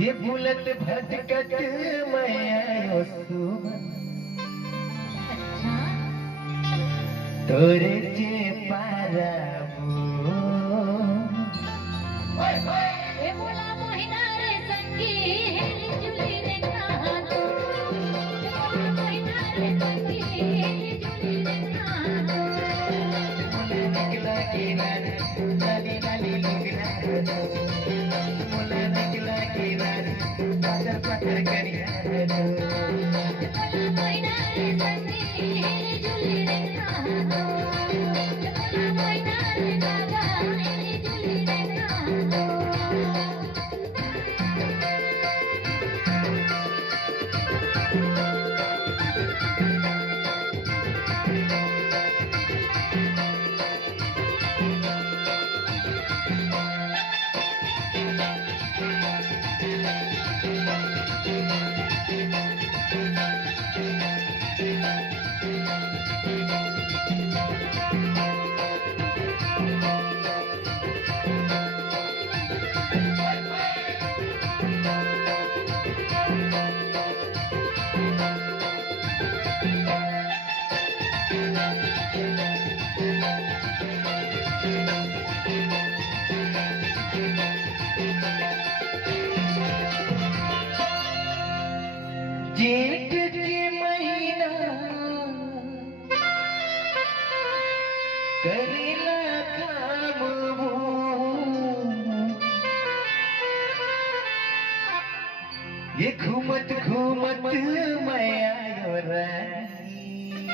ये बुलट भटकट मैं आयो सुमन तोरे जे पाराबो ए बोला मोहिना रे संगी हेली जुली रे कहानो बोला मोहिना रे संगी हेली जुली रे कहानो निकला किनारे डाली डाली लुगना मोला निकला किनारे पत्थर पत्थर करिया बोला मोहिना रे संगी हेली जुली रे कहानो बोला मोहिना रे कागा हेली जुली रे कहानो जेठ के महीना करेला काम वो ये घूमत घूमत मैं आयो रानी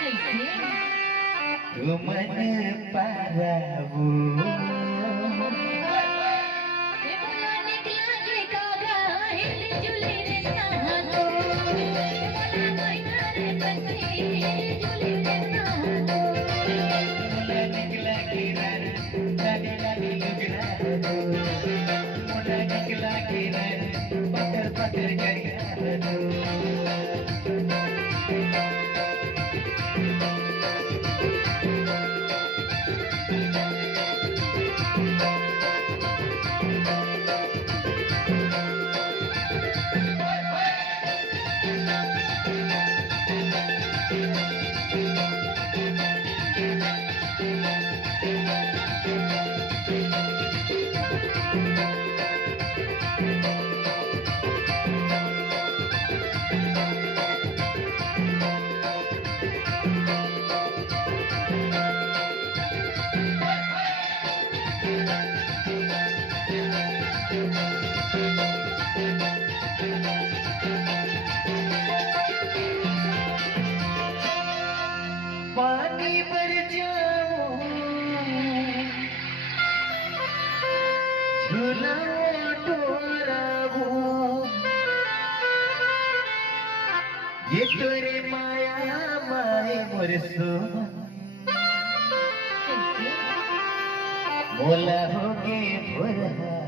कैसे तू मन पाराबो ए बोला निकला के कागा हेली जुली रे कहानो बोला मोहिना रे संगी हेली जुली रे कहानो मोला निकला किनारे डाली डाली लुगना मोला निकला किनारे पत्थर पत्थर करिया पानी भर जाऊं झूलाओ डोराऊं ये तोरे माया माए मोर सुमन कैसे मोला होगे भोरा